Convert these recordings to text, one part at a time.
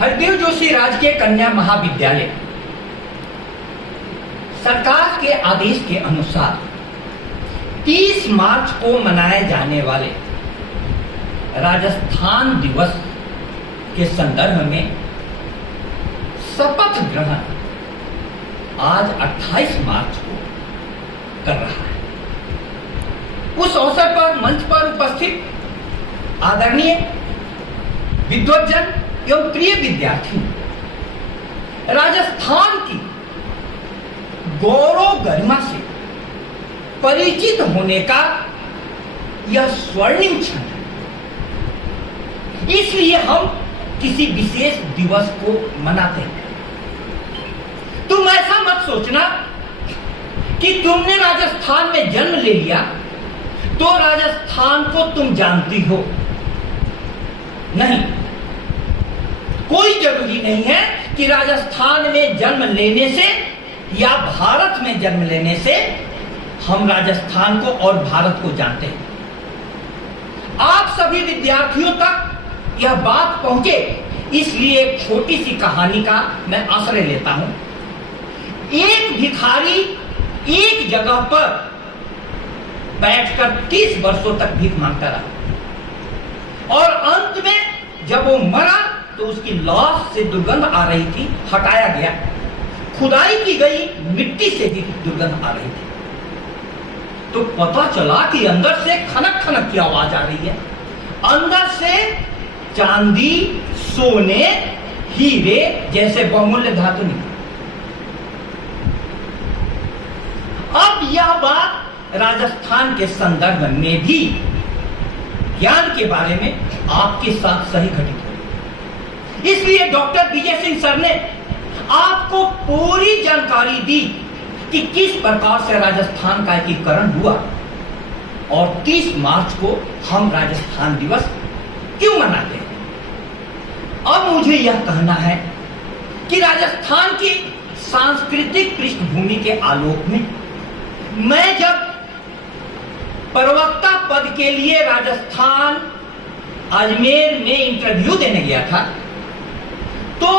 हरदेव जोशी राजकीय कन्या महाविद्यालय सरकार के आदेश के अनुसार 30 मार्च को मनाए जाने वाले राजस्थान दिवस के संदर्भ में शपथ ग्रहण आज 28 मार्च को कर रहा है। उस अवसर पर मंच पर उपस्थित आदरणीय विद्वज्जन एवं प्रिय विद्यार्थी राजस्थान की गौरव गरिमा से परिचित होने का यह स्वर्णिम क्षण है। इसलिए हम किसी विशेष दिवस को मनाते हैं। तुम ऐसा मत सोचना कि तुमने राजस्थान में जन्म ले लिया तो राजस्थान को तुम जानती हो। नहीं, कोई जरूरी नहीं है कि राजस्थान में जन्म लेने से या भारत में जन्म लेने से हम राजस्थान को और भारत को जानते हैं। आप सभी विद्यार्थियों तक यह बात पहुंचे, इसलिए एक छोटी सी कहानी का मैं आश्रय लेता हूं। एक भिखारी एक जगह पर बैठकर 30 वर्षों तक भीख मांगता रहा और अंत में जब वो मरा तो उसकी लाश से दुर्गंध आ रही थी, हटाया गया। खुदाई की गई, मिट्टी से भी दुर्गंध आ रही थी। तो पता चला कि अंदर से खनक खनक की आवाज आ रही है। अंदर से चांदी, सोने, हीरे जैसे बहुमूल्य धातु निकले। अब यह बात राजस्थान के संदर्भ में भी ज्ञान के बारे में आपके साथ सही घटित हो। इसलिए डॉक्टर विजय सिंह सर ने आपको पूरी जानकारी दी कि किस प्रकार से राजस्थान का एकीकरण हुआ और 30 मार्च को हम राजस्थान दिवस क्यों मनाते हैं। अब मुझे यह कहना है कि राजस्थान की सांस्कृतिक पृष्ठभूमि के आलोक में मैं जब प्रवक्ता पद के लिए राजस्थान अजमेर में इंटरव्यू देने गया था तो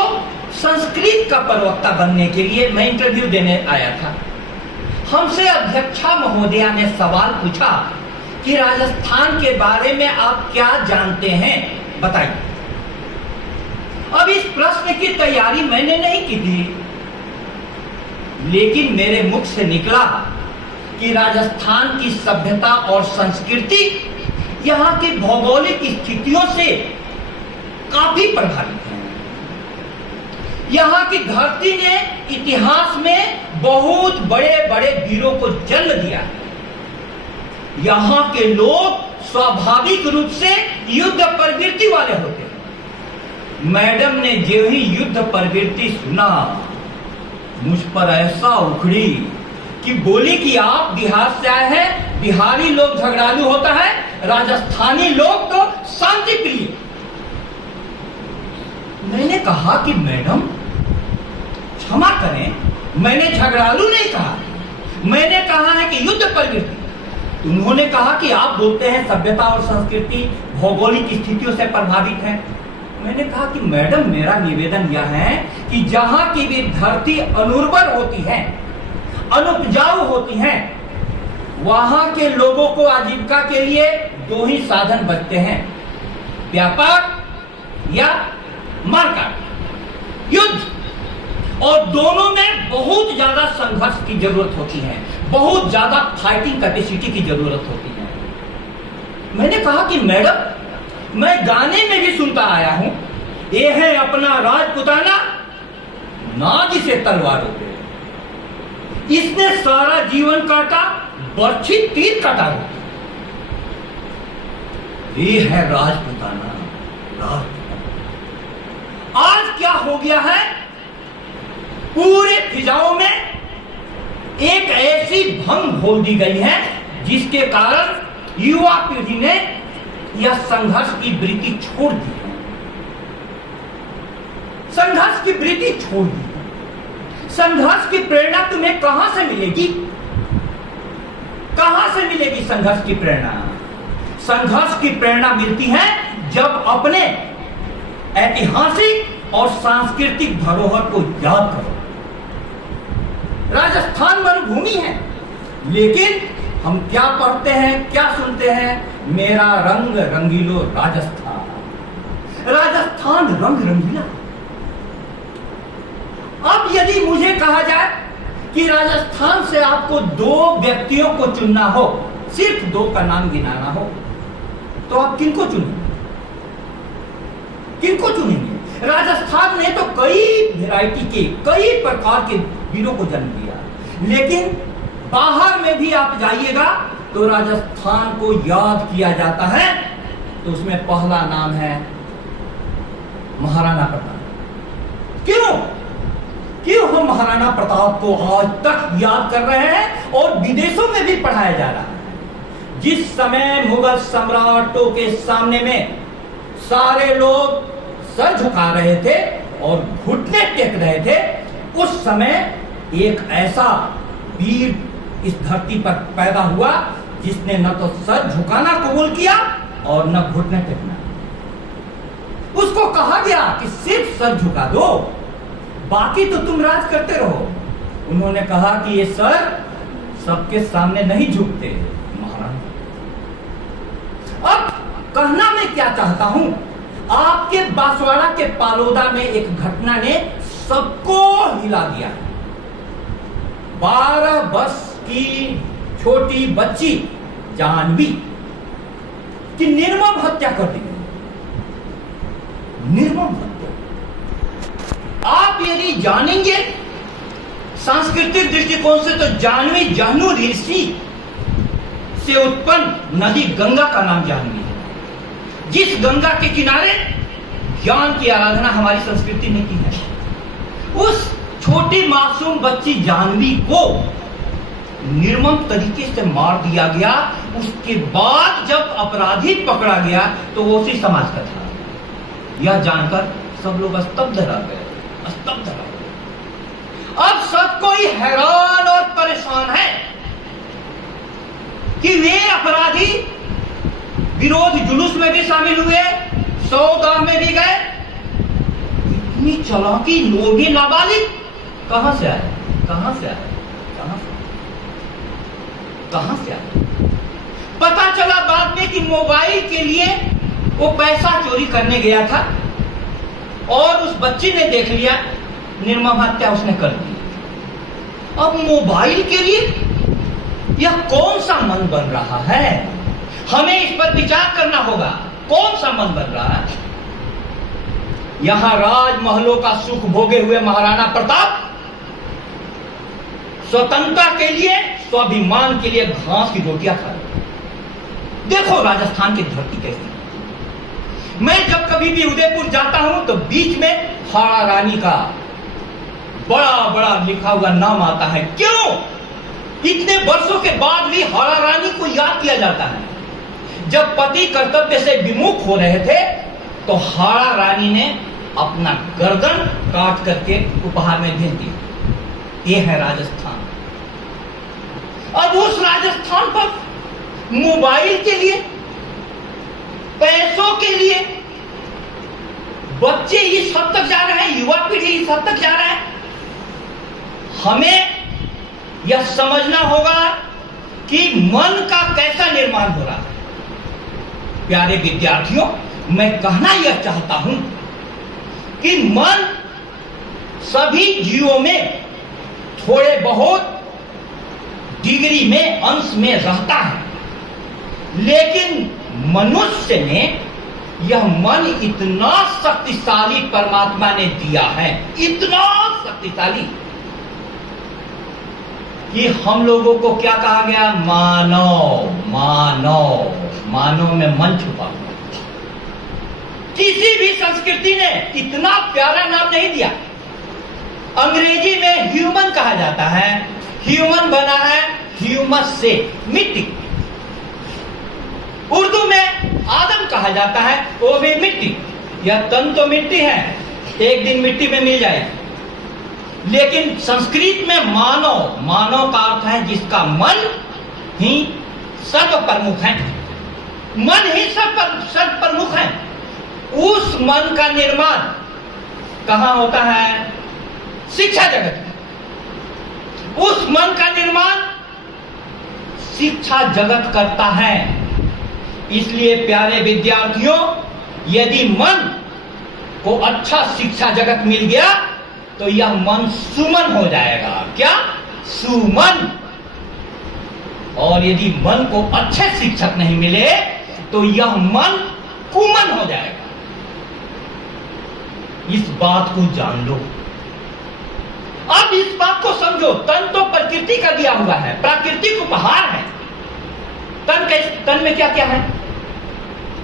संस्कृत का प्रवक्ता बनने के लिए मैं इंटरव्यू देने आया था। हमसे अध्यक्षा महोदया ने सवाल पूछा कि राजस्थान के बारे में आप क्या जानते हैं, बताइए। अब इस प्रश्न की तैयारी मैंने नहीं की थी, लेकिन मेरे मुख से निकला कि राजस्थान की सभ्यता और संस्कृति यहाँ की भौगोलिक स्थितियों से काफी प्रभावित है। यहाँ की धरती ने इतिहास में बहुत बड़े बड़े वीरों को जन्म दिया। यहाँ के लोग स्वाभाविक रूप से युद्ध प्रवृत्ति वाले होते हैं। मैडम ने जो ही युद्ध प्रवृत्ति सुना मुझ पर ऐसा उखड़ी कि बोली कि आप बिहार से आए हैं, बिहारी लोग झगड़ालू होता है, राजस्थानी लोग तो शांति प्रिय। मैंने कहा कि मैडम क्षमा करें, मैंने झगड़ालू नहीं कहा, मैंने कहा है कि युद्ध प्रवृत्ति। उन्होंने कहा कि आप बोलते हैं सभ्यता और संस्कृति भौगोलिक स्थितियों से प्रभावित है। मैंने कहा कि मैडम मेरा निवेदन यह है कि जहां की भी धरती अनुर्वर होती है, अनुपजाऊ होती हैं, वहां के लोगों को आजीविका के लिए दो ही साधन बचते हैं, व्यापार या मारकाट, युद्ध। और दोनों में बहुत ज्यादा संघर्ष की जरूरत होती है, बहुत ज्यादा फाइटिंग कैपेसिटी की जरूरत होती है। मैंने कहा कि मैडम मैं गाने में भी सुनता आया हूं, ये है अपना राजपुताना नाज से तलवारों पे, इसने सारा जीवन काटा बर्छी तीर काटा। ये है राजपुताना, राजपुताना। आज क्या हो गया है, पूरे फिजाओं में एक ऐसी भंग घोल दी गई है जिसके कारण युवा पीढ़ी ने यह संघर्ष की वृत्ति छोड़ दी है। संघर्ष की वृत्ति छोड़ दी। संघर्ष की प्रेरणा तुम्हें कहां से मिलेगी? कहां से मिलेगी संघर्ष की प्रेरणा? संघर्ष की प्रेरणा मिलती है जब अपने ऐतिहासिक और सांस्कृतिक धरोहर को याद करो। राजस्थान मरुभूमि है, लेकिन हम क्या पढ़ते हैं, क्या सुनते हैं? मेरा रंग रंगीलो राजस्थान। राजस्थान रंग रंगीला। अब यदि मुझे कहा जाए कि राजस्थान से आपको 2 व्यक्तियों को चुनना हो, सिर्फ 2 का नाम गिनाना हो, तो आप किनको चुनेंगे? किनको चुनेंगे? राजस्थान ने तो कई वैरायटी के, कई प्रकार के वीरों को जन्म दिया, लेकिन बाहर में भी आप जाइएगा तो राजस्थान को याद किया जाता है, तो उसमें पहला नाम है महाराणा प्रताप। क्यों हम महाराणा प्रताप को आज तक याद कर रहे हैं और विदेशों में भी पढ़ाया जा रहा है? जिस समय मुगल सम्राटों के सामने में सारे लोग सर झुका रहे थे और घुटने टेक रहे थे, उस समय एक ऐसा वीर इस धरती पर पैदा हुआ जिसने न तो सर झुकाना कबूल किया और न घुटने टेकना। उसको कहा गया कि सिर्फ सर झुका दो, बाकी तो तुम राज करते रहो। उन्होंने कहा कि ये सर सबके सामने नहीं झुकते महाराज। अब कहना मैं क्या चाहता हूं, आपके बांसवाड़ा के पालोदा में एक घटना ने सबको हिला दिया। 12 वर्ष की छोटी बच्ची जानवी की निर्मम हत्या कर दी। निर्मम हत्या। आप यदि जानेंगे सांस्कृतिक दृष्टिकोण से, तो जानवी जाह्नू ऋषि से उत्पन्न नदी गंगा का नाम जानवी है, जिस गंगा के किनारे ज्ञान की आराधना हमारी संस्कृति ने की है। उस छोटी मासूम बच्ची जानवी को निर्मम तरीके से मार दिया गया। उसके बाद जब अपराधी पकड़ा गया तो वो उसी समाज का था। यह जानकर सब लोग स्तब्ध रह गए। अब सब कोई हैरान और परेशान है कि वे अपराधी विरोध जुलूस में भी शामिल हुए, सौगाह में भी गए। इतनी चालाकी लोगे नाबालिग कहां से आए? पता चला बाद में कि मोबाइल के लिए वो पैसा चोरी करने गया था और उस बच्ची ने देख लिया, निर्मम हत्या उसने कर दी। अब मोबाइल के लिए यह कौन सा मन बन रहा है? हमें इस पर विचार करना होगा। कौन सा मन बन रहा है? यहां राजमहलों का सुख भोगे हुए महाराणा प्रताप स्वतंत्रता के लिए, स्वाभिमान के लिए घास की रोटियां खा रहे। देखो राजस्थान की धरती कैसी। मैं जब कभी भी उदयपुर जाता हूं तो बीच में हाड़ा रानी का बड़ा बड़ा लिखा हुआ नाम आता है। क्यों? इतने वर्षों के बाद भी हाड़ा रानी को याद किया जाता है। जब पति कर्तव्य से विमुख हो रहे थे तो हाड़ा रानी ने अपना गर्दन काट करके उपहार में भेज दिया। ये है राजस्थान। अब उस राजस्थान पर मोबाइल के लिए, पैसों के लिए बच्चे इस हद तक जा रहे हैं, युवा पीढ़ी इस हद तक जा रहा है। हमें यह समझना होगा कि मन का कैसा निर्माण हो रहा है। प्यारे विद्यार्थियों, मैं कहना यह चाहता हूं कि मन सभी जीवों में थोड़े बहुत डिग्री में, अंश में रहता है, लेकिन मनुष्य में यह मन इतना शक्तिशाली परमात्मा ने दिया है, इतना शक्तिशाली कि हम लोगों को क्या कहा गया? मानव। मानव, मानव में मन छुपा हुआ। किसी भी संस्कृति ने इतना प्यारा नाम नहीं दिया। अंग्रेजी में ह्यूमन कहा जाता है। ह्यूमन बना है ह्यूमस से, मिट्टी। उर्दू में आदम कहा जाता है, वो भी मिट्टी। यह तन तो मिट्टी है, एक दिन मिट्टी में मिल जाएगी। लेकिन संस्कृत में मानव, मानव का अर्थ है जिसका मन ही सर्व प्रमुख है। मन ही सर्व प्रमुख है। उस मन का निर्माण कहां होता है? शिक्षा जगत में। उस मन का निर्माण शिक्षा जगत करता है। इसलिए प्यारे विद्यार्थियों, यदि मन को अच्छा शिक्षा जगत मिल गया तो यह मन सुमन हो जाएगा। क्या? सुमन। और यदि मन को अच्छे शिक्षक नहीं मिले तो यह मन कुमन हो जाएगा। इस बात को जान लो। अब इस बात को समझो, तन तो प्रकृति का दिया हुआ है, प्राकृतिक उपहार है। तन में क्या क्या है?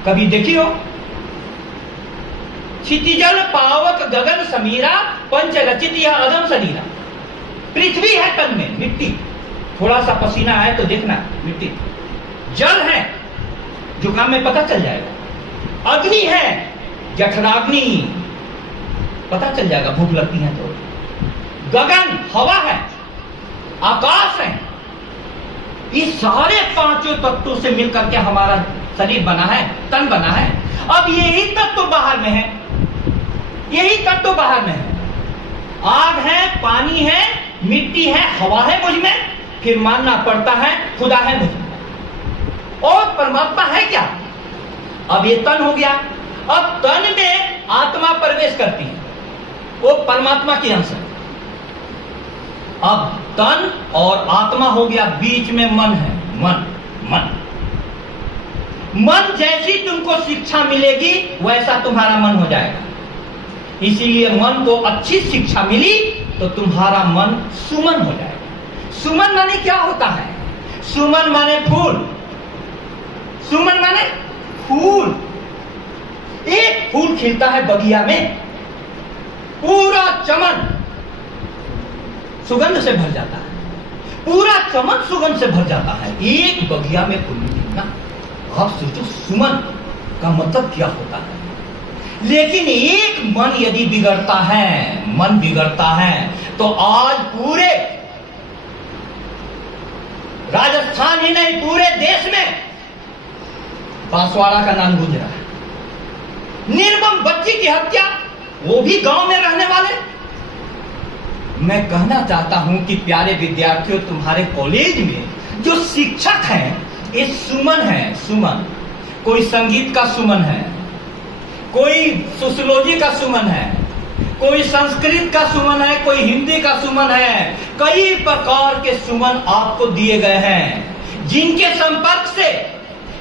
कभी देखी हो? क्षितिजल पावक गगन समीरा पंच रचित यह अदम शरीरा। पृथ्वी है तन में, मिट्टी, थोड़ा सा पसीना आए तो देखना मिट्टी। जल है, जुकाम में पता चल जाएगा। अग्नि है, जठराग्नि, पता चल जाएगा भूख लगती है तो। गगन हवा है, आकाश है। इस सारे पांचों तत्वों से मिलकर के हमारा शरीर बना है, तन बना है। अब यही तत्व बाहर में है, यही तत्व बाहर में है। आग है, पानी है, मिट्टी है, हवा है मुझ में, फिर मानना पड़ता है खुदा है मुझ में। और परमात्मा है क्या? अब ये तन हो गया। अब तन में आत्मा प्रवेश करती है, वो परमात्मा की अंश है। अब तन और आत्मा हो गया, बीच में मन है। मन जैसी तुमको शिक्षा मिलेगी वैसा तुम्हारा मन हो जाएगा। इसीलिए मन को अच्छी शिक्षा मिली तो तुम्हारा मन सुमन हो जाएगा। सुमन माने क्या होता है? सुमन माने फूल। सुमन माने फूल। एक फूल खिलता है बगिया में, पूरा चमन सुगंध से भर जाता है, पूरा चमन सुगंध से भर जाता है। एक बगिया में फूल खिलना, आप सोचो सुमन का मतलब क्या होता है। लेकिन एक मन यदि बिगड़ता है, मन बिगड़ता है तो आज पूरे राजस्थान ही नहीं पूरे देश में बांसवाड़ा का नाम गूंज रहा है। निर्मम बच्ची की हत्या, वो भी गांव में रहने वाले। मैं कहना चाहता हूं कि प्यारे विद्यार्थियों, तुम्हारे कॉलेज में जो शिक्षक हैं ये सुमन है। सुमन, कोई संगीत का सुमन है, कोई सोशियोलॉजी का सुमन है, कोई संस्कृत का सुमन है, कोई हिंदी का सुमन है। कई प्रकार के सुमन आपको दिए गए हैं, जिनके संपर्क से,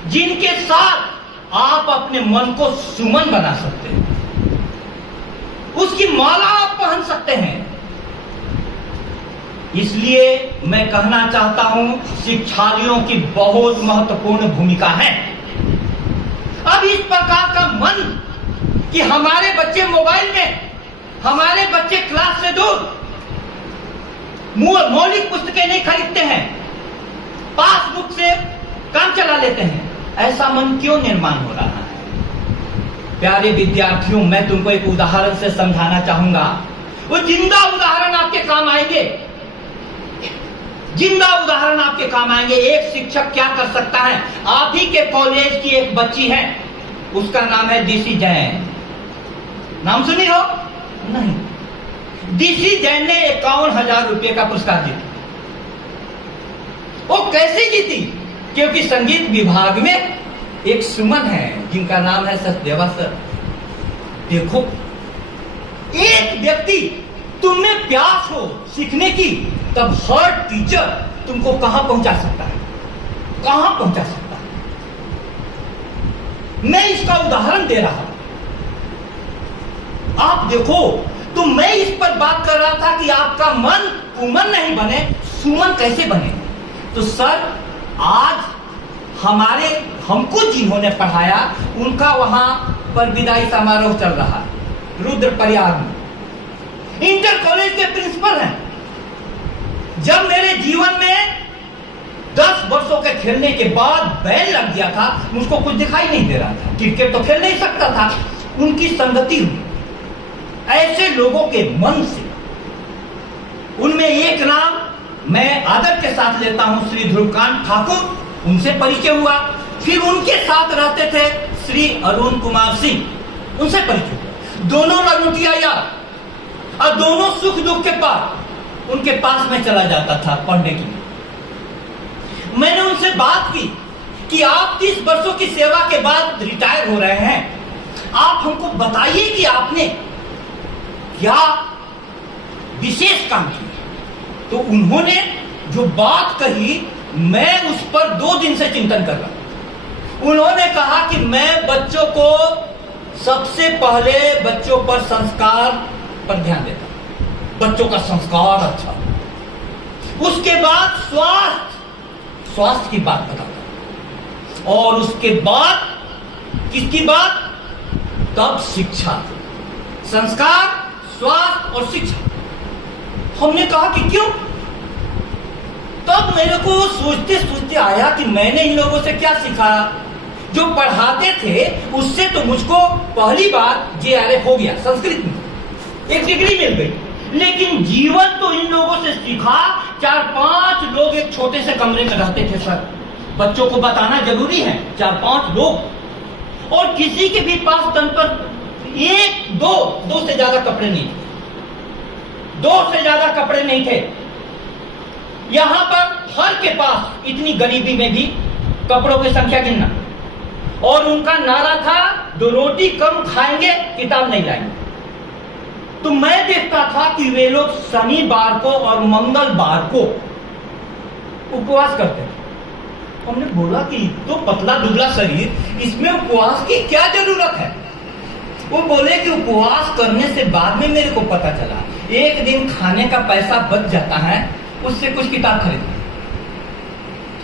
जिनके साथ आप अपने मन को सुमन बना सकते हैं। उसकी माला आप पहन सकते हैं। इसलिए मैं कहना चाहता हूं, शिक्षार्थियों की बहुत महत्वपूर्ण भूमिका है। अब इस प्रकार का मन कि हमारे बच्चे मोबाइल में, हमारे बच्चे क्लास से दूर, मौलिक पुस्तकें नहीं खरीदते हैं, पासबुक से काम चला लेते हैं, ऐसा मन क्यों निर्माण हो रहा है? प्यारे विद्यार्थियों, मैं तुमको एक उदाहरण से समझाना चाहूंगा। वो जिंदा उदाहरण आपके काम आएंगे, जिंदा उदाहरण आपके काम आएंगे। एक शिक्षक क्या कर सकता है? आप ही के कॉलेज की एक बच्ची है, उसका नाम है डीसी जैन। नाम सुनी हो? नहीं। डीसी जैन ने 51,000 रुपए का पुरस्कार जीता। वो कैसे जीती? क्योंकि संगीत विभाग में एक सुमन है जिनका नाम है सचदेवा सर। देखो, एक व्यक्ति तुम में प्यास हो सीखने की, तब हर टीचर तुमको कहां पहुंचा सकता है, कहां पहुंचा सकता है। मैं इसका उदाहरण दे रहा हूं, आप देखो। तो मैं इस पर बात कर रहा था कि आपका मन कुमन नहीं बने, सुमन कैसे बने। तो सर, आज हमको जिन्होंने पढ़ाया उनका वहां पर विदाई समारोह चल रहा है रुद्रप्रयाग में। इंटर कॉलेज के प्रिंसिपल हैं। जब मेरे जीवन में 10 वर्षों के खेलने के बाद बैन लग गया था, मुझको कुछ दिखाई नहीं दे रहा था, क्रिकेट तो खेल नहीं सकता था। उनकी संगति हुई ऐसे लोगों के मन से। उनमें एक नाम मैं आदर के साथ लेता हूं, श्री ध्रुवकांत ठाकुर, उनसे परिचय हुआ। फिर उनके साथ रहते थे श्री अरुण कुमार सिंह, उनसे परिचय हुआ। दोनों लंगोटिया यार, और दोनों सुख दुख के पास उनके पास में चला जाता था पढ़ने के लिए। मैंने उनसे बात की कि आप 30 वर्षों की सेवा के बाद रिटायर हो रहे हैं, आप हमको बताइए कि आपने क्या विशेष काम किया। तो उन्होंने जो बात कही, मैं उस पर 2 दिन से चिंतन कर रहा हूं। उन्होंने कहा कि मैं बच्चों को सबसे पहले बच्चों पर संस्कार पर ध्यान देता हूं, बच्चों का संस्कार अच्छा, उसके बाद स्वास्थ्य की बात बताता हूं, और उसके बाद किसकी बात, तब शिक्षा, संस्कार, स्वास्थ्य और शिक्षा। हमने कहा कि क्यों? तब मेरे को सोचते सोचते आया कि मैंने इन लोगों से क्या सीखा। जो पढ़ाते थे उससे तो मुझको पहली बार JRF हो गया, संस्कृत में 1 डिग्री मिल गई, लेकिन जीवन तो इन लोगों से सीखा। 4-5 लोग एक छोटे से कमरे में रहते थे सर, बच्चों को बताना जरूरी है, 4-5 लोग, और किसी के भी पास तन पर 1-2 से ज्यादा कपड़े नहीं थे, 2 से ज्यादा कपड़े नहीं थे। यहां पर हर के पास इतनी गरीबी में भी कपड़ों की संख्या गिनना, और उनका नारा था 2 रोटी कम खाएंगे, किताब नहीं लाएंगे। तो मैं देखता था कि वे लोग शनिवार को और मंगलवार को उपवास करते थे। हमने बोला कि तो पतला दुबला शरीर, इसमें उपवास की क्या जरूरत है। वो बोले कि उपवास करने से बाद में मेरे को पता चला 1 दिन खाने का पैसा बच जाता है, उससे कुछ किताब खरीद।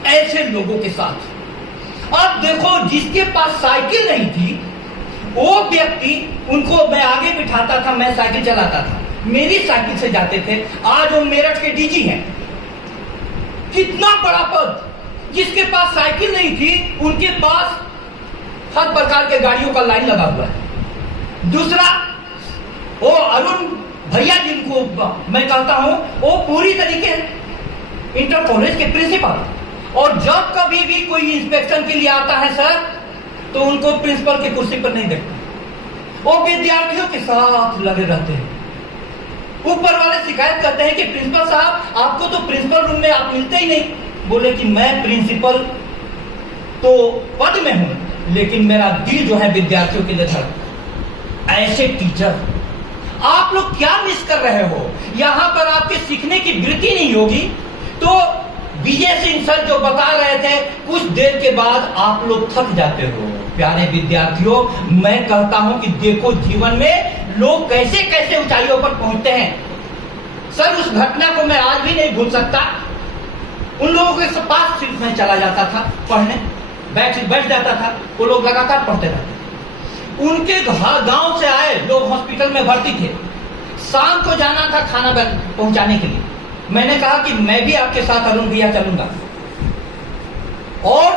ऐसे लोगों के साथ अब देखो, जिसके पास साइकिल नहीं थी वो व्यक्ति, उनको मैं आगे बिठाता था, मैं साइकिल चलाता था, मेरी साइकिल से जाते थे। आज वो मेरठ के DG हैं, कितना बड़ा पद। जिसके पास साइकिल नहीं थी उनके पास हर प्रकार के गाड़ियों का लाइन लगा हुआ है। दूसरा, वो अरुण भैया जिनको मैं कहता हूं, वो पूरी तरीके इंटर कॉलेज के प्रिंसिपल, और जब कभी भी कोई इंस्पेक्शन के लिए आता है सर, तो उनको प्रिंसिपल की कुर्सी पर नहीं देखते, वो विद्यार्थियों के साथ लगे रहते हैं। ऊपर वाले शिकायत करते हैं कि प्रिंसिपल साहब, आपको तो प्रिंसिपल रूम में आप मिलते ही नहीं। बोले कि मैं प्रिंसिपल तो पद में हूं, लेकिन मेरा दिल जो है विद्यार्थियों के लिए धड़कता। ऐसे टीचर आप लोग क्या मिस कर रहे हो? यहां पर आपके सीखने की वृत्ति नहीं होगी तो विजय सिंह सर जो बता रहे थे, कुछ देर के बाद आप लोग थक जाते हो। प्यारे विद्यार्थियों, मैं कहता हूं कि देखो जीवन में लोग कैसे कैसे ऊंचाइयों पर पहुंचते हैं। सर, उस घटना को मैं आज भी नहीं भूल सकता। उन लोगों के पास सिर्फ मैं चला जाता था पढ़ने, बैठ जाता था, वो लोग लगातार पढ़ते रहते। उनके गांव से आए लोग हॉस्पिटल में भर्ती थे, शाम को जाना था खाना पहुंचाने के लिए। मैंने कहा कि मैं भी आपके साथ अरुण भैया चलूंगा, और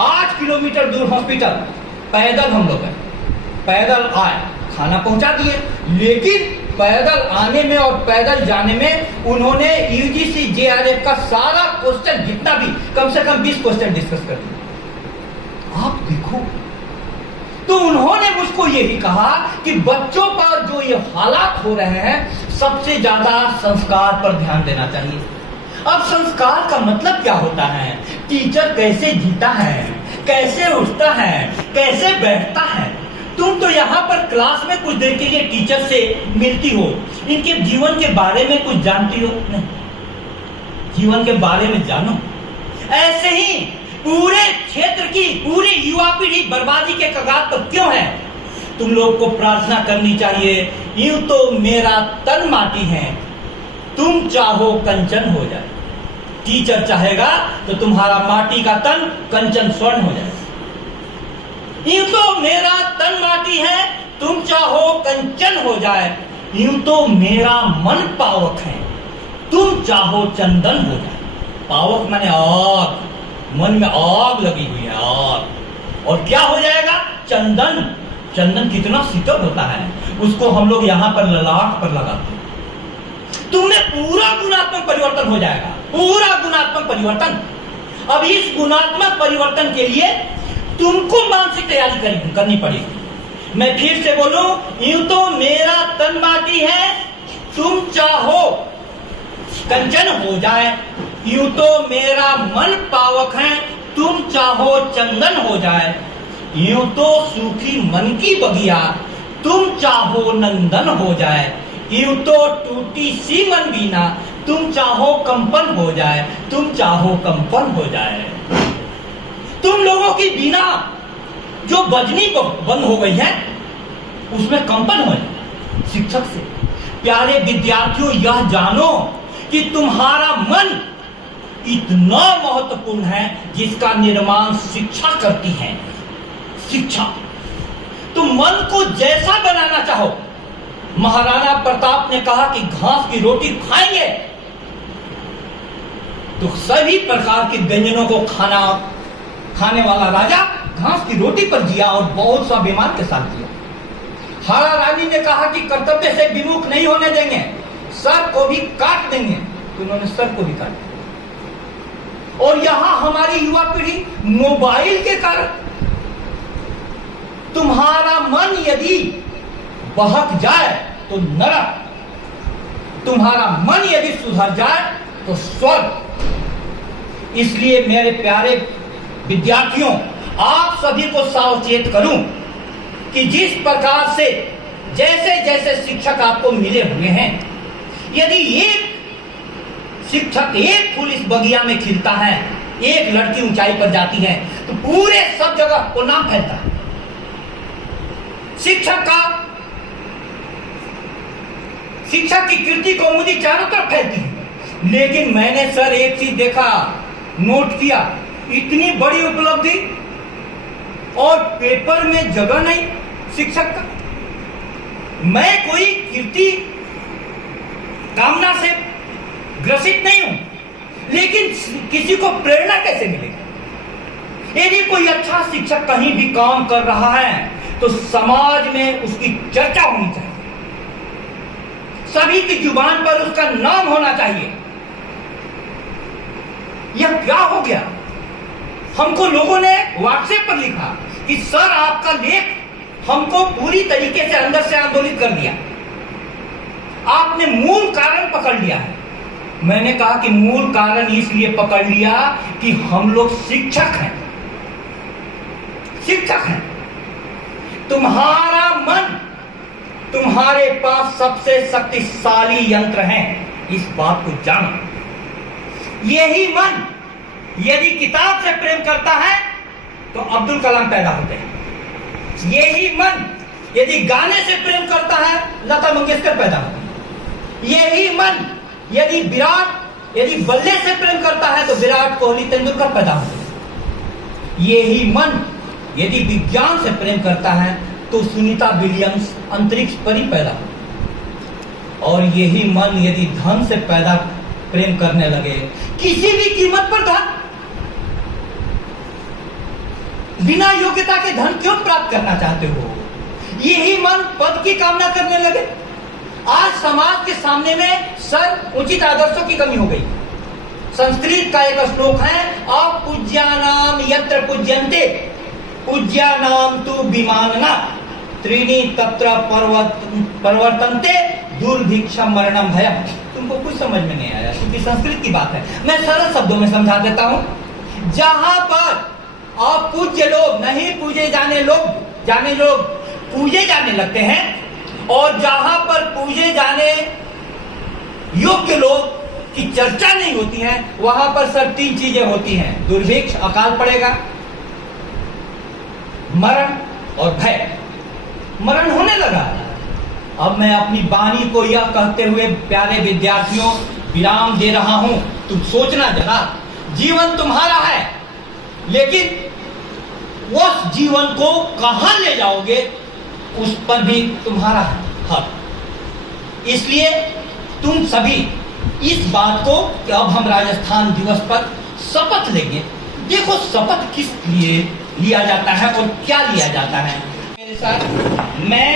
8 किलोमीटर दूर हॉस्पिटल पैदल हम लोग पैदल आए, खाना पहुंचा दिए। लेकिन पैदल आने में और पैदल जाने में उन्होंने UGC JRF का सारा क्वेश्चन, जितना भी, कम से कम 20 क्वेश्चन डिस्कस कर दिए। आप देखो, तो उन्होंने मुझको यही कहा कि बच्चों पर जो ये हालात हो रहे हैं, सबसे ज्यादा संस्कार पर ध्यान देना चाहिए। अब संस्कार का मतलब क्या होता है? टीचर कैसे जीता है, कैसे उठता है, कैसे बैठता है। तुम तो यहाँ पर क्लास में कुछ देर के लिए टीचर से मिलती हो, इनके जीवन के बारे में कुछ जानती हो? नहीं, जीवन के बारे में जानो। ऐसे ही पूरे क्षेत्र की पूरी युवा पीढ़ी बर्बादी के कगार पर क्यों है? तुम लोग को प्रार्थना करनी चाहिए, यूं तो मेरा तन माटी है, तुम चाहो कंचन हो जाए। टीचर चाहेगा तो तुम्हारा माटी का तन कंचन स्वर्ण हो जाए। यूं तो मेरा तन माटी है, तुम चाहो कंचन हो जाए। यूं तो मेरा मन पावक है, तुम चाहो चंदन हो जाए। पावक माने आग, मन में आग लगी हुई है, आग। और क्या हो जाएगा? चंदन। चंदन कितना शीतल होता है, उसको हम लोग यहाँ पर ललाट पर लगाते हैं। तुम्हें पूरा गुणात्मक परिवर्तन हो जाएगा, पूरा गुणात्मक परिवर्तन। अब इस गुणात्मक परिवर्तन के लिए तुमको मानसिक तैयारी करनी पड़ेगी। मैं फिर से बोलूं, यूं तो मेरा तन माटी है, तुम चाहो कंचन हो जाए, यूं तो मेरा मन पावक है, तुम चाहो चंदन हो जाए, यूं तो सूखी मन की बगिया, तुम चाहो नंदन हो जाए, यूं तो टूटी सी मन बीना, तुम चाहो कंपन हो जाए, तुम चाहो कंपन हो जाए। तुम लोगों की बीना जो बजनी बंद हो गई है उसमें कंपन हो जाए। शिक्षक से प्यारे विद्यार्थियों, यह जानो कि तुम्हारा मन इतना महत्वपूर्ण है जिसका निर्माण शिक्षा करती है। शिक्षा, तुम मन को जैसा बनाना चाहो। महाराणा प्रताप ने कहा कि घास की रोटी खाएंगे तो सभी प्रकार के व्यंजनों को खाने वाला राजा घास की रोटी पर जिया और बहुत स्वाभिमान के साथ जिया। हारा रानी ने कहा कि कर्तव्य से विमुख नहीं होने देंगे, सर को भी काट देंगे, तो उन्होंने सर को भी काट दिया। और यहां हमारी युवा पीढ़ी मोबाइल के कारण, तुम्हारा मन यदि बहक जाए तो नरक, तुम्हारा मन यदि सुधर जाए तो स्वर्ग। इसलिए मेरे प्यारे विद्यार्थियों, आप सभी को सावचेत करूं कि जिस प्रकार से जैसे जैसे शिक्षक आपको मिले हुए हैं, यदि एक शिक्षक एक फूल इस बगिया में खिलता है, एक लड़की ऊंचाई पर जाती है, तो पूरे सब जगह वो नाम फैलता है। शिक्षक की कीर्ति कौमुदी चारों तरफ फैलती है। लेकिन मैंने सर एक चीज देखा, नोट किया, इतनी बड़ी उपलब्धि और पेपर में जगह नहीं शिक्षक का। मैं कोई कीर्ति कामना से ग्रसित नहीं हूं, लेकिन किसी को प्रेरणा कैसे मिलेगी? यदि कोई अच्छा शिक्षक कहीं भी काम कर रहा है तो समाज में उसकी चर्चा होनी चाहिए, सभी की जुबान पर उसका नाम होना चाहिए। यह क्या हो गया? हमको लोगों ने व्हाट्सएप पर लिखा कि सर आपका लेख हमको पूरी तरीके से अंदर से आंदोलित कर दिया, आपने मूल कारण पकड़ लिया है। मैंने कहा कि मूल कारण इसलिए पकड़ लिया कि हम लोग शिक्षक हैं। शिक्षक हैं। तुम्हारा मन तुम्हारे पास सबसे शक्तिशाली यंत्र है, इस बात को जानो। यही मन यदि किताब से प्रेम करता है तो अब्दुल कलाम पैदा होते हैं। यही मन यदि गाने से प्रेम करता है, लता मंगेशकर पैदा होती है। यही मन यदि बल्ले से प्रेम करता है तो विराट कोहली, तेंदुलकर पैदा होते हैं। यही मन यदि विज्ञान से प्रेम करता है तो सुनीता विलियम्स, अंतरिक्ष परी पैदा होती। और यही मन यदि धन से प्रेम करने लगे, किसी भी कीमत पर धन, बिना योग्यता के धन क्यों प्राप्त करना चाहते हो? यही मन पद की कामना करने लगे। आज समाज के सामने में सर उचित आदर्शों की कमी हो गई। संस्कृत का एक श्लोक है, अपूज्यानाम यत्र पूज्यन्ते पूज्यानाम तु विमानना त्रीणि तत्र परिवर्तन्ते दुर्भिक्षम मरणम भयम। तुमको कुछ समझ में नहीं आया क्योंकि संस्कृत की बात है, मैं सरल शब्दों में समझा देता हूं। जहां पर अपूज्य लोग, नहीं पूजे जाने लोग पूजे जाने लगते हैं, और जहां पर पूजे जाने योग्य लोग की चर्चा नहीं होती है, वहां पर सर तीन चीजें होती हैं, दुर्भिक्ष, अकाल पड़ेगा, मरण और भय। मरण होने लगा। अब मैं अपनी वाणी को यह कहते हुए प्यारे विद्यार्थियों विराम दे रहा हूं, तुम सोचना जरा, जीवन तुम्हारा है, लेकिन उस जीवन को कहां ले जाओगे उस पर भी तुम्हारा हक। इसलिए तुम सभी इस बात को कि अब हम राजस्थान दिवस पर शपथ लेंगे। देखो शपथ किस लिए लिया जाता है और क्या लिया जाता है। मेरे साथ, मैं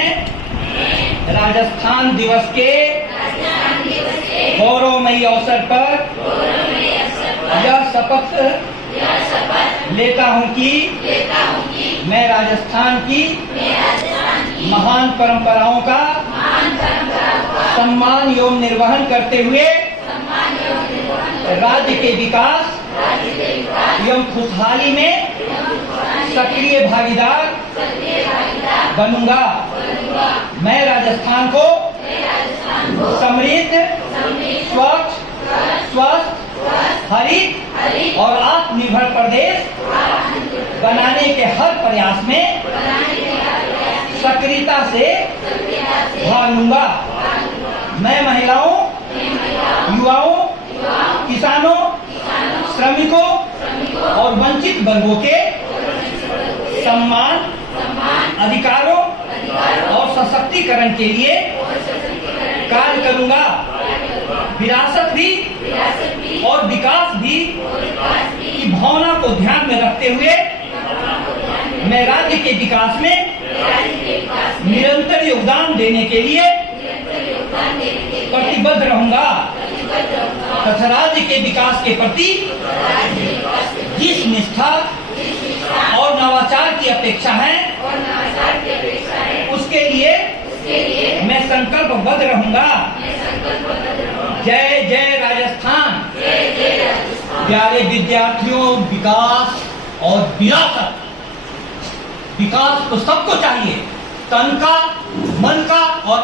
राजस्थान दिवस के गौरवमयी अवसर पर यह शपथ लेता हूं कि मैं राजस्थान की महान परंपराओं का सम्मान एवं निर्वहन करते हुए राज्य के विकास एवं खुशहाली में सक्रिय भागीदार बनूंगा। मैं राजस्थान को समृद्ध, स्वच्छ, स्वस्थ, हरित और आत्मनिर्भर प्रदेश बनाने के हर प्रयास में सक्रियता से भाग लूंगा। मैं महिलाओं, युवाओं, किसानों, श्रमिकों और वंचित वर्गों के सम्मान, अधिकारों और सशक्तिकरण के लिए कार्य करूंगा। विरासत भी और विकास भी की भावना को ध्यान में रखते हुए मैं राज्य के विकास में निरंतर योगदान देने के लिए प्रतिबद्ध रहूंगा तथा राज्य के विकास के प्रति जिस निष्ठा और नवाचार की अपेक्षा है उसके लिए मैं संकल्पबद्ध रहूंगा। जय जय राजस्थान। प्यारे विद्यार्थियों, विकास और विरासत, विकास तो सबको चाहिए, तन का, मन का और